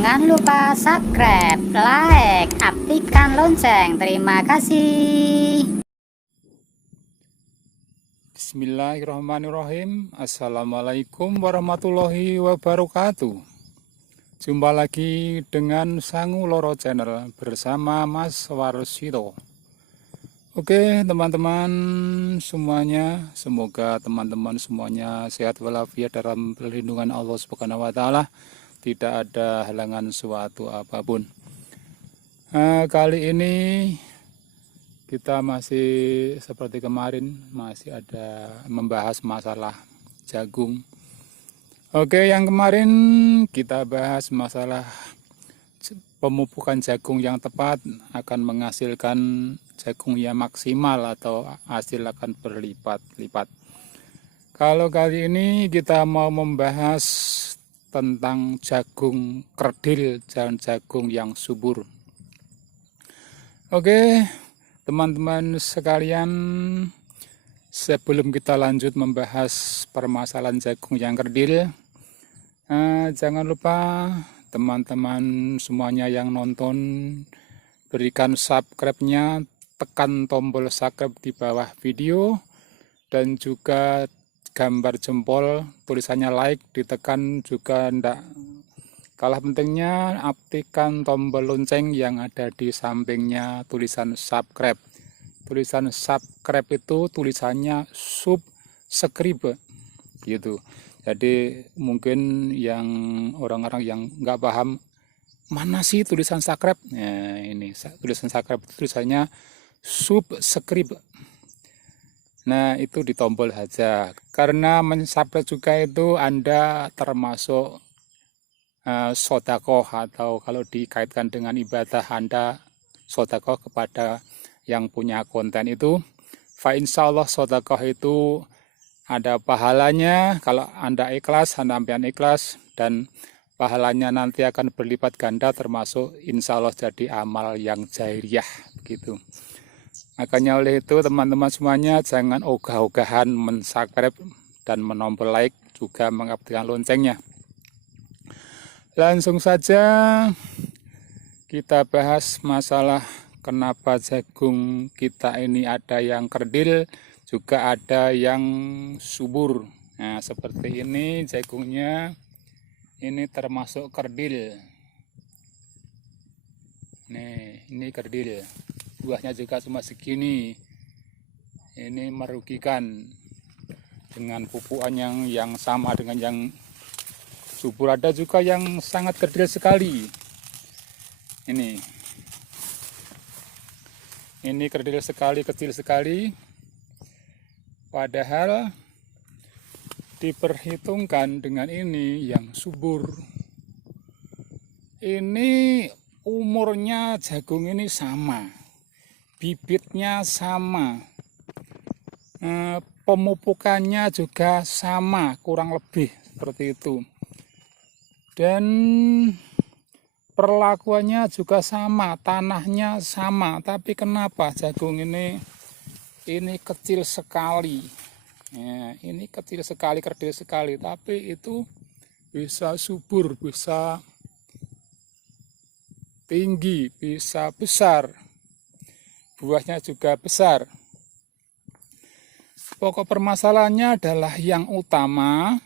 Jangan lupa subscribe, like, aktifkan lonceng. Terima kasih. Bismillahirrahmanirrahim. Assalamualaikum warahmatullahi wabarakatuh. Jumpa lagi dengan Sangu Loro Channel bersama Mas Warsito. Oke teman-teman semuanya, semoga teman-teman semuanya sehat walafiat dalam perlindungan Allah Subhanahu wa Ta'ala. Tidak ada halangan suatu apapun. Kali ini kita masih seperti kemarin, masih ada membahas masalah jagung. Oke, yang kemarin kita bahas masalah pemupukan jagung yang tepat akan menghasilkan jagung yang maksimal atau hasil akan berlipat-lipat. Kalau kali ini kita mau membahas tentang jagung kerdil dan jagung yang subur. Oke, teman-teman sekalian, sebelum kita lanjut membahas permasalahan jagung yang kerdil, jangan lupa teman-teman semuanya yang nonton berikan subscribe-nya, tekan tombol subscribe di bawah video, dan juga gambar jempol tulisannya like ditekan juga. Ndak kalah pentingnya aktifkan tombol lonceng yang ada di sampingnya tulisan subscribe. Tulisan subscribe itu tulisannya subscribe gitu. Jadi mungkin yang orang-orang yang nggak paham mana sih tulisan subscribe, nah ini tulisan subscribe tulisannya subscribe. Nah itu ditombol saja, karena mensubscribe juga itu Anda termasuk sodakoh, atau kalau dikaitkan dengan ibadah Anda sodakoh kepada yang punya konten itu. Fa insyaallah sodakoh itu ada pahalanya kalau Anda ikhlas, Anda ambil ikhlas, dan pahalanya nanti akan berlipat ganda, termasuk insyaallah jadi amal yang jariah gitu. Makanya oleh itu teman-teman semuanya jangan ogah-ogahan mensubscribe dan menombol like, juga mengaktifkan loncengnya. Langsung saja kita bahas masalah kenapa jagung kita ini ada yang kerdil, juga ada yang subur. Nah seperti ini jagungnya, ini termasuk kerdil. Nih ini kerdil, buahnya juga cuma segini. Ini merugikan dengan pupukan yang sama dengan yang subur. Ada juga yang sangat kerdil sekali. Ini kerdil sekali, kecil sekali. Padahal diperhitungkan dengan ini yang subur. Ini umurnya jagung ini sama, bibitnya sama, pemupukannya juga sama, kurang lebih seperti itu. Dan perlakuannya juga sama, tanahnya sama. Tapi kenapa jagung ini kecil sekali? Ya, ini kecil sekali, kerdil sekali, tapi itu bisa subur, bisa tinggi, bisa besar, buahnya juga besar. Pokok permasalahannya adalah yang utama,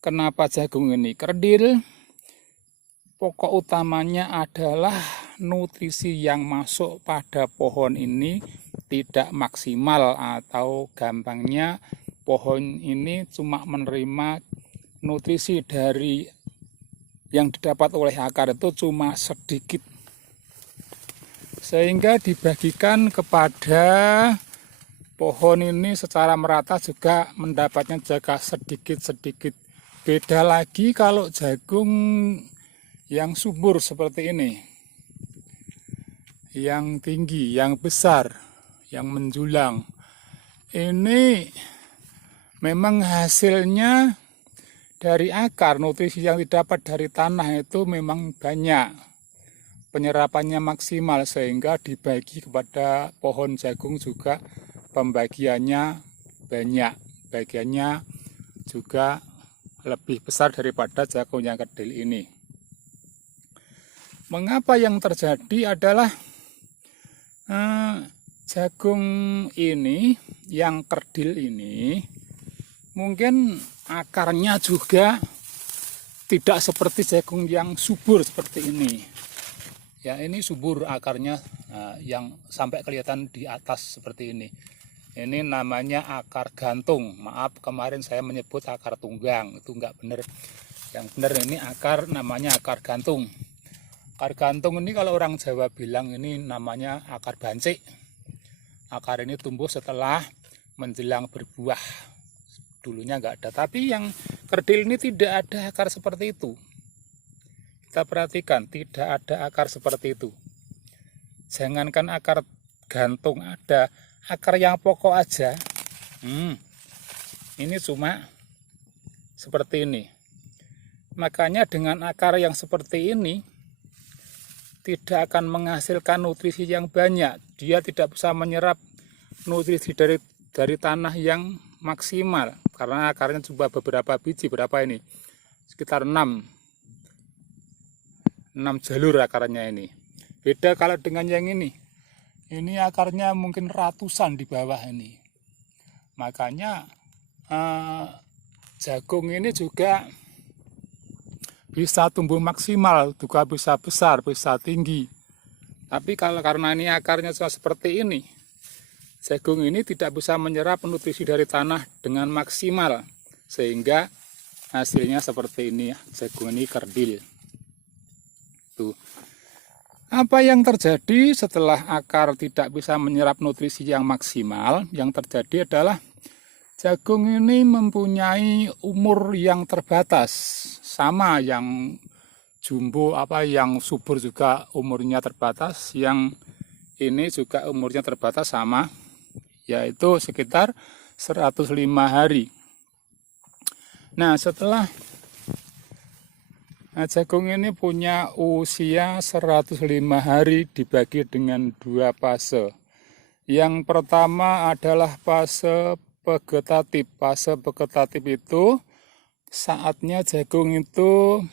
kenapa jagung ini kerdil? Pokok utamanya adalah nutrisi yang masuk pada pohon ini tidak maksimal, atau gampangnya pohon ini cuma menerima nutrisi dari yang didapat oleh akar itu cuma sedikit, sehingga dibagikan kepada pohon ini secara merata juga mendapatnya juga sedikit-sedikit. Beda lagi kalau jagung yang subur seperti ini, yang tinggi, yang besar, yang menjulang, ini memang hasilnya dari akar. Nutrisi yang didapat dari tanah itu memang banyak, penyerapannya maksimal, sehingga dibagi kepada pohon jagung juga pembagiannya banyak, bagiannya juga lebih besar daripada jagung yang kerdil ini. Mengapa yang terjadi adalah jagung ini, yang kerdil ini, mungkin akarnya juga tidak seperti jagung yang subur seperti ini. Ya, ini subur akarnya, yang sampai kelihatan di atas seperti ini. Ini namanya akar gantung. Maaf, kemarin saya menyebut akar tunggang, itu enggak benar. Yang benar ini akar, namanya akar gantung. Akar gantung ini kalau orang Jawa bilang ini namanya akar bancik. Akar ini tumbuh setelah menjelang berbuah. Dulunya enggak ada, tapi yang kerdil ini tidak ada akar seperti itu. Kita perhatikan, tidak ada akar seperti itu. Jangankan akar gantung ada, akar yang pokok aja. Ini cuma seperti ini. Makanya dengan akar yang seperti ini tidak akan menghasilkan nutrisi yang banyak. Dia tidak bisa menyerap nutrisi dari tanah yang maksimal. Karena akarnya cuma beberapa biji, berapa ini? Sekitar 6 jalur akarnya ini. Beda kalau dengan yang ini. Ini akarnya mungkin ratusan di bawah ini. Makanya jagung ini juga bisa tumbuh maksimal, juga bisa besar, bisa tinggi. Tapi karena ini akarnya seperti ini, jagung ini tidak bisa menyerap nutrisi dari tanah dengan maksimal, sehingga hasilnya seperti ini. Jagung ini kerdil. Tuh. Apa yang terjadi setelah akar tidak bisa menyerap nutrisi yang maksimal? Yang terjadi adalah jagung ini mempunyai umur yang terbatas, sama yang jumbo yang subur juga umurnya terbatas, yang ini juga umurnya terbatas sama, yaitu sekitar 105 hari. Nah, setelah jagung ini punya usia 105 hari dibagi dengan 2 fase. Yang pertama adalah fase vegetatif. Fase vegetatif itu saatnya jagung itu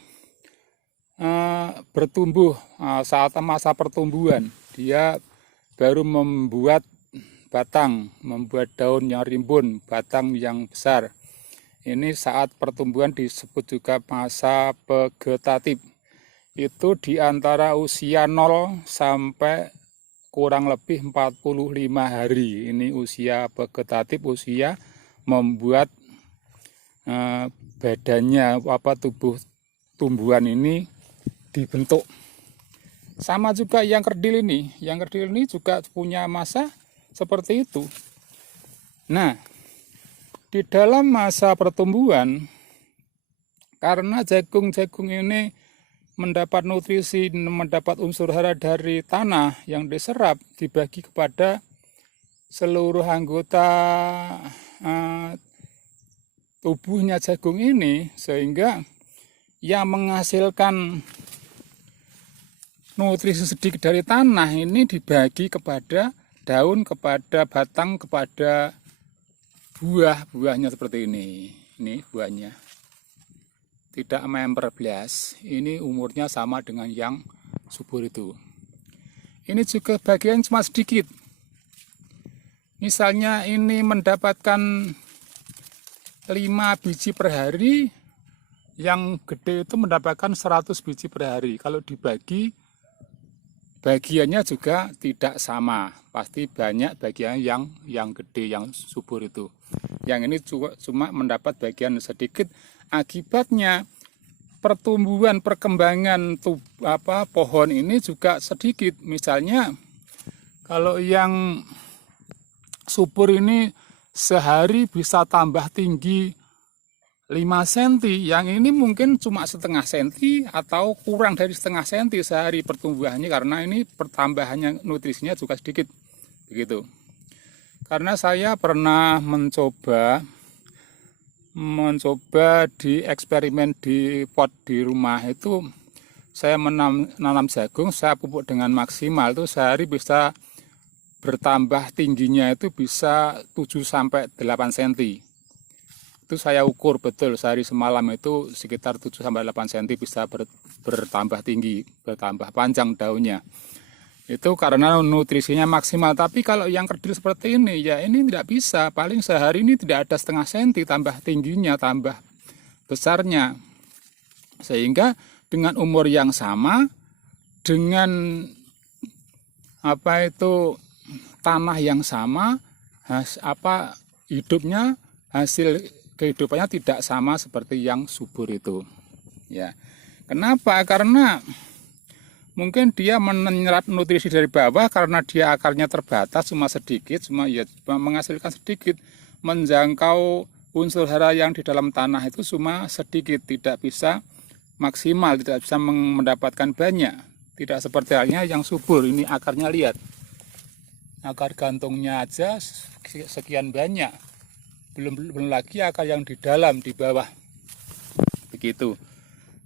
bertumbuh, saat masa pertumbuhan. Dia baru membuat batang, membuat daun yang rimbun, batang yang besar. Ini saat pertumbuhan disebut juga masa vegetatif. Itu di antara usia 0 sampai kurang lebih 45 hari. Ini usia vegetatif, usia membuat badannya, tumbuhan ini dibentuk. Sama juga yang kerdil ini. Yang kerdil ini juga punya masa seperti itu. Nah, di dalam masa pertumbuhan, karena jagung-jagung ini mendapat nutrisi, mendapat unsur hara dari tanah yang diserap, dibagi kepada seluruh anggota tubuhnya jagung ini, sehingga yang menghasilkan nutrisi sedikit dari tanah ini dibagi kepada daun, kepada batang, kepada buahnya seperti ini. Ini buahnya tidak memperblas. Ini umurnya sama dengan yang subur itu. Ini juga bagian cuma sedikit. Misalnya ini mendapatkan 5 biji per hari, yang gede itu mendapatkan 100 biji per hari. Kalau dibagi, bagiannya juga tidak sama. Pasti banyak bagian yang gede, yang subur itu. Yang ini cuma mendapat bagian sedikit. Akibatnya pertumbuhan, perkembangan pohon ini juga sedikit. Misalnya kalau yang subur ini sehari bisa tambah tinggi 5 cm, yang ini mungkin cuma setengah senti atau kurang dari setengah senti sehari pertumbuhannya, karena ini pertambahannya nutrisinya juga sedikit begitu. Karena saya pernah mencoba di eksperimen di pot di rumah itu, saya menanam jagung, saya pupuk dengan maksimal itu sehari bisa bertambah tingginya itu bisa 7 sampai 8 cm. Itu saya ukur betul sehari semalam itu sekitar 7-8 cm bisa bertambah tinggi, bertambah panjang daunnya. Itu karena nutrisinya maksimal. Tapi kalau yang kerdil seperti ini, ya ini tidak bisa. Paling sehari ini tidak ada setengah senti tambah tingginya, tambah besarnya. Sehingga dengan umur yang sama, dengan tanah yang sama, hidupnya, hasil kehidupannya tidak sama seperti yang subur itu. Ya, kenapa? Karena mungkin dia menyerap nutrisi dari bawah karena dia akarnya terbatas, cuma sedikit, cuma menghasilkan sedikit, menjangkau unsur hara yang di dalam tanah itu cuma sedikit, tidak bisa maksimal, tidak bisa mendapatkan banyak. Tidak seperti halnya yang subur. Ini akarnya, lihat, akar gantungnya aja sekian banyak. Belum lagi akar yang di dalam, di bawah. Begitu.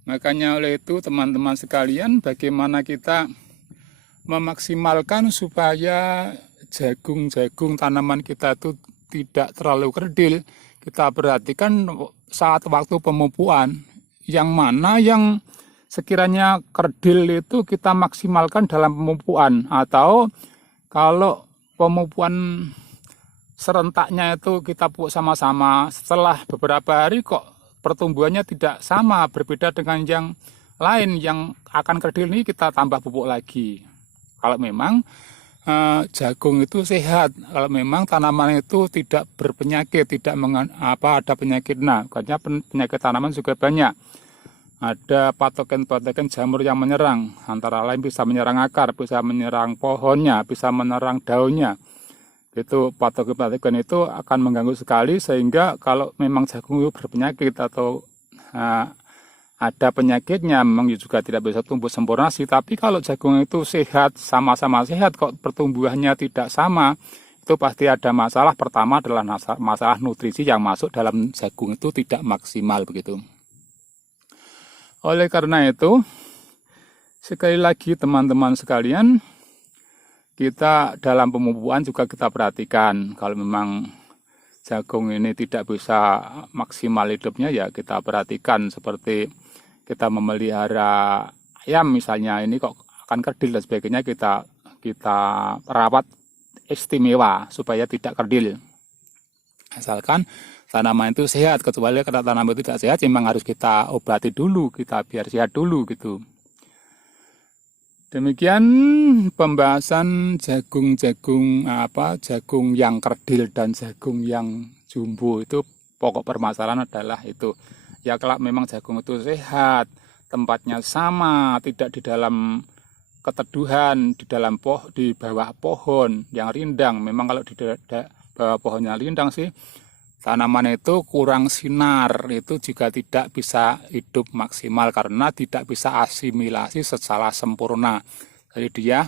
Makanya oleh itu teman-teman sekalian, bagaimana kita memaksimalkan supaya jagung tanaman kita itu tidak terlalu kerdil. Kita perhatikan saat waktu pemupukan, yang mana yang sekiranya kerdil itu kita maksimalkan dalam pemupukan. Atau kalau pemupukan serentaknya itu kita pupuk sama-sama, setelah beberapa hari kok pertumbuhannya tidak sama, berbeda dengan yang lain yang akan kerdil ini, kita tambah pupuk lagi. Kalau memang jagung itu sehat, kalau memang tanaman itu tidak berpenyakit, tidak ada penyakit. Nah, karena penyakit tanaman juga banyak. Ada patogen-patogen jamur yang menyerang, antara lain bisa menyerang akar, bisa menyerang pohonnya, bisa menyerang daunnya. Itu patogen-patogen itu akan mengganggu sekali, sehingga kalau memang jagung itu berpenyakit atau ada penyakitnya, memang juga tidak bisa tumbuh sempurna sih. Tapi kalau jagung itu sehat, sama-sama sehat, kok pertumbuhannya tidak sama, itu pasti ada masalah. Pertama adalah masalah nutrisi yang masuk dalam jagung itu tidak maksimal, begitu. Oleh karena itu, sekali lagi teman-teman sekalian, kita dalam pemupukan juga kita perhatikan, kalau memang jagung ini tidak bisa maksimal hidupnya, ya kita perhatikan, seperti kita memelihara ayam misalnya, ini kok akan kerdil dan sebagainya, kita rawat istimewa supaya tidak kerdil. Asalkan tanaman itu sehat, kecuali kalau tanaman itu tidak sehat, memang harus kita obati dulu, kita biar sehat dulu gitu. Demikian pembahasan jagung yang kerdil dan jagung yang jumbo. Itu pokok permasalahan adalah itu. Ya kalau memang jagung itu sehat, tempatnya sama, tidak di dalam keteduhan, di bawah pohon yang rindang. Memang kalau di bawah pohonnya rindang sih, tanaman itu kurang sinar, itu juga tidak bisa hidup maksimal karena tidak bisa asimilasi secara sempurna. Jadi dia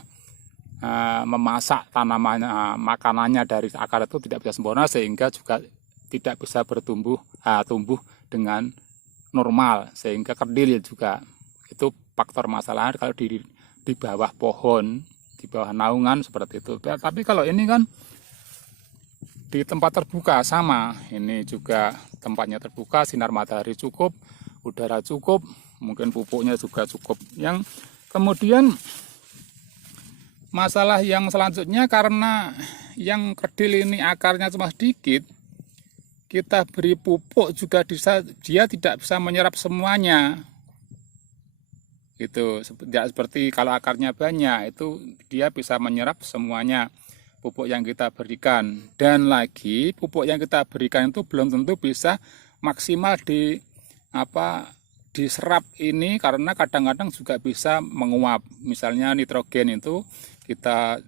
memasak makanannya dari akar itu tidak bisa sempurna, sehingga juga tidak bisa tumbuh dengan normal, sehingga kerdil juga. Itu faktor masalah kalau di bawah pohon, di bawah naungan seperti itu. Tapi kalau ini kan di tempat terbuka sama, ini juga tempatnya terbuka, sinar matahari cukup, udara cukup, mungkin pupuknya juga cukup. Yang kemudian masalah yang selanjutnya, karena yang kerdil ini akarnya cuma sedikit, kita beri pupuk juga dia tidak bisa menyerap semuanya. Itu tidak seperti kalau akarnya banyak, itu dia bisa menyerap semuanya pupuk yang kita berikan. Dan lagi pupuk yang kita berikan itu belum tentu bisa maksimal diserap ini, karena kadang-kadang juga bisa menguap. Misalnya nitrogen itu kita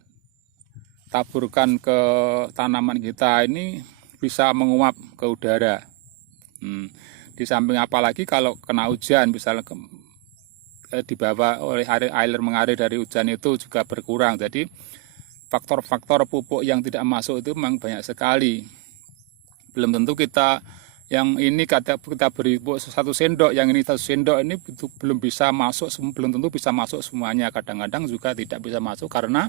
taburkan ke tanaman kita, ini bisa menguap ke udara. Di samping apalagi kalau kena hujan, misalnya dibawa oleh air mengalir dari hujan, itu juga berkurang. Jadi faktor-faktor pupuk yang tidak masuk itu memang banyak sekali. Belum tentu kita yang ini kita beri pupuk 1 sendok, yang ini 1 sendok, ini belum bisa masuk, belum tentu bisa masuk semuanya. Kadang-kadang juga tidak bisa masuk karena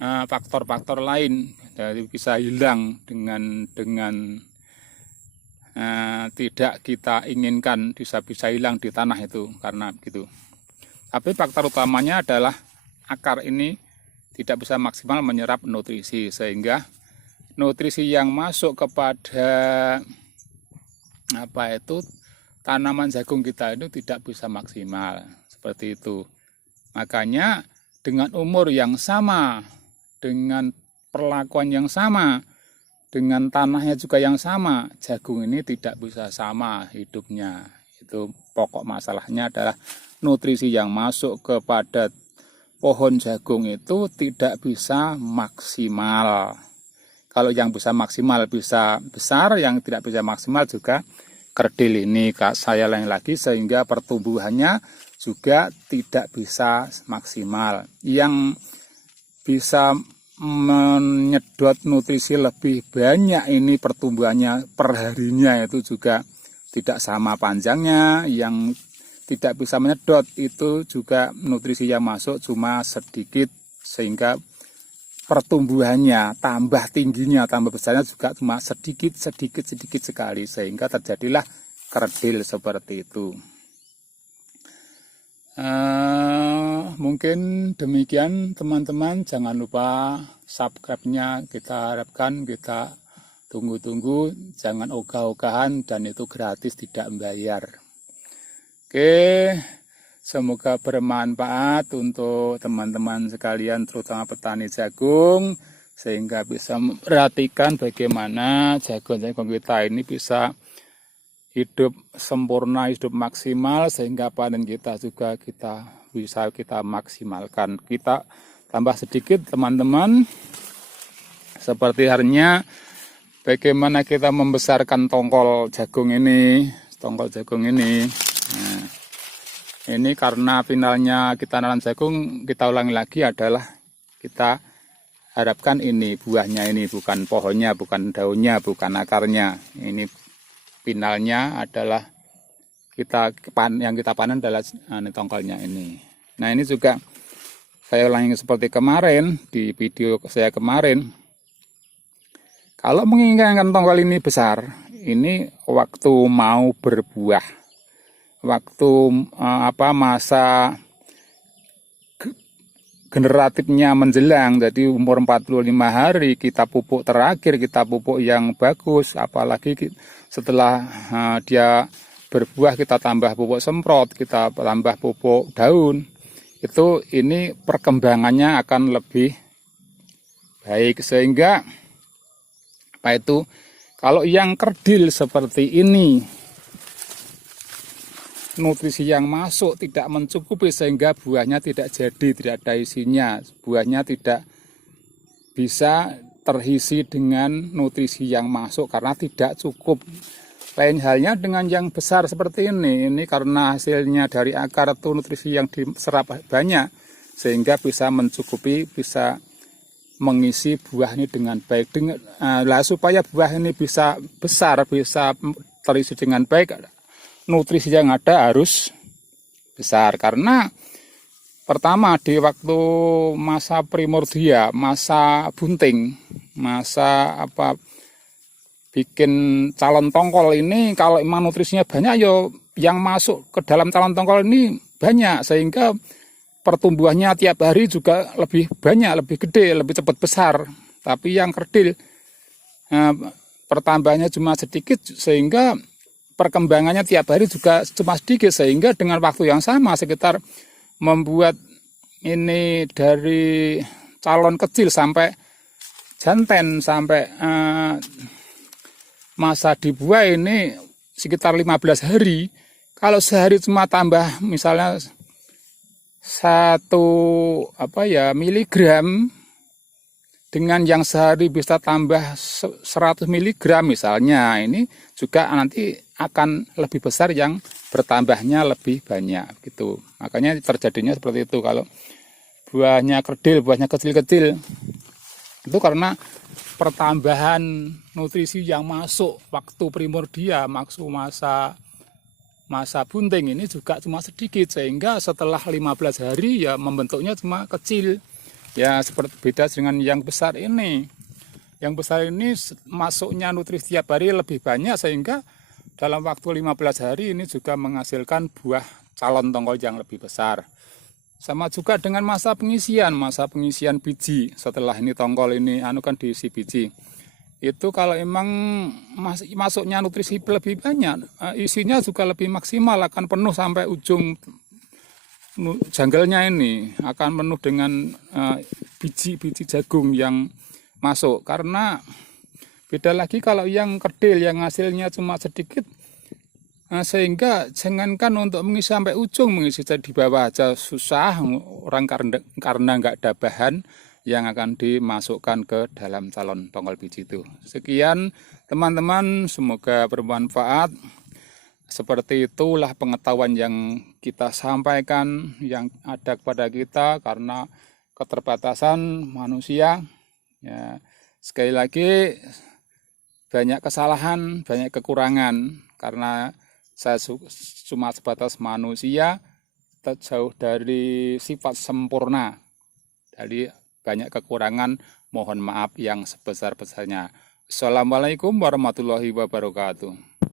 faktor-faktor lain, jadi bisa hilang dengan tidak kita inginkan bisa hilang di tanah itu karena begitu. Tapi faktor utamanya adalah akar ini tidak bisa maksimal menyerap nutrisi, sehingga nutrisi yang masuk kepada tanaman jagung kita itu tidak bisa maksimal seperti itu. Makanya dengan umur yang sama, dengan perlakuan yang sama, dengan tanahnya juga yang sama, jagung ini tidak bisa sama hidupnya. Itu pokok masalahnya adalah nutrisi yang masuk kepada pohon jagung itu tidak bisa maksimal. Kalau yang bisa maksimal bisa besar, yang tidak bisa maksimal juga kerdil ini saya lain lagi, sehingga pertumbuhannya juga tidak bisa maksimal. Yang bisa menyedot nutrisi lebih banyak ini pertumbuhannya per harinya itu juga tidak sama panjangnya. Yang tidak bisa menyedot itu juga nutrisi yang masuk cuma sedikit, sehingga pertumbuhannya tambah tingginya, tambah besarnya juga cuma sedikit sekali, sehingga terjadilah kerdil seperti itu. Mungkin demikian teman-teman, jangan lupa subscribe-nya, kita harapkan, kita tunggu-tunggu, jangan ogah-ogahan, dan itu gratis, tidak membayar. Oke, semoga bermanfaat untuk teman-teman sekalian, terutama petani jagung, sehingga bisa memperhatikan bagaimana jagung-jagung kita ini bisa hidup sempurna, hidup maksimal, sehingga panen kita juga bisa kita maksimalkan. Kita tambah sedikit teman-teman, seperti halnya bagaimana kita membesarkan tongkol jagung ini. Nah, ini karena finalnya kita nanam jagung, kita ulangi lagi adalah kita harapkan ini buahnya ini, bukan pohonnya, bukan daunnya, bukan akarnya. Ini finalnya adalah yang kita panen adalah tongkolnya ini. Nah, ini juga saya ulangi seperti kemarin di video saya kemarin. Kalau menginginkan tongkol ini besar, ini waktu mau berbuah, waktu masa generatifnya menjelang, jadi umur 45 hari kita pupuk terakhir, kita pupuk yang bagus, apalagi setelah dia berbuah kita tambah pupuk semprot, kita tambah pupuk daun, itu ini perkembangannya akan lebih baik. Sehingga kalau yang kerdil seperti ini, nutrisi yang masuk tidak mencukupi, sehingga buahnya tidak jadi, tidak ada isinya, buahnya tidak bisa terisi dengan nutrisi yang masuk karena tidak cukup. Lain halnya dengan yang besar seperti ini karena hasilnya dari akar itu nutrisi yang diserap banyak, sehingga bisa mencukupi, bisa mengisi buah ini dengan baik. Supaya buah ini bisa besar, bisa terisi dengan baik, nutrisi yang ada harus besar. Karena pertama di waktu masa primordia, masa bunting, masa bikin calon tongkol ini, kalau emang nutrisinya banyak, yang masuk ke dalam calon tongkol ini banyak, sehingga pertumbuhannya tiap hari juga lebih banyak, lebih gede, lebih cepat besar. Tapi yang kerdil pertambahannya cuma sedikit, sehingga perkembangannya tiap hari juga cuma sedikit, sehingga dengan waktu yang sama sekitar membuat ini dari calon kecil sampai jantan, sampai masa dibuah ini sekitar 15 hari. Kalau sehari cuma tambah misalnya 1 miligram, dengan yang sehari bisa tambah 100 miligram misalnya, ini juga nanti akan lebih besar, yang bertambahnya lebih banyak gitu. Makanya terjadinya seperti itu. Kalau buahnya kerdil, buahnya kecil-kecil, itu karena pertambahan nutrisi yang masuk waktu primordia, maksud masa bunting ini juga cuma sedikit, sehingga setelah 15 hari ya membentuknya cuma kecil. Ya seperti beda dengan yang besar ini. Yang besar ini masuknya nutrisi tiap hari lebih banyak, sehingga dalam waktu 15 hari ini juga menghasilkan buah calon tongkol yang lebih besar. Sama juga dengan masa pengisian biji. Setelah ini tongkol ini kan diisi biji. Itu kalau emang masuknya nutrisi lebih banyak, isinya juga lebih maksimal, akan penuh sampai ujung janggalnya ini, akan penuh dengan biji-biji jagung yang masuk. Karena beda lagi kalau yang kedil yang hasilnya cuma sedikit, sehingga jangankan untuk mengisi sampai ujung, mengisi di bawah aja susah orang karena nggak ada bahan yang akan dimasukkan ke dalam calon tongkol biji itu. Sekian teman-teman, semoga bermanfaat. Seperti itulah pengetahuan yang kita sampaikan yang ada kepada kita karena keterbatasan manusia. Ya, sekali lagi banyak kesalahan, banyak kekurangan karena saya cuma sebatas manusia, jauh dari sifat sempurna. Jadi banyak kekurangan, mohon maaf yang sebesar-besarnya. Assalamualaikum warahmatullahi wabarakatuh.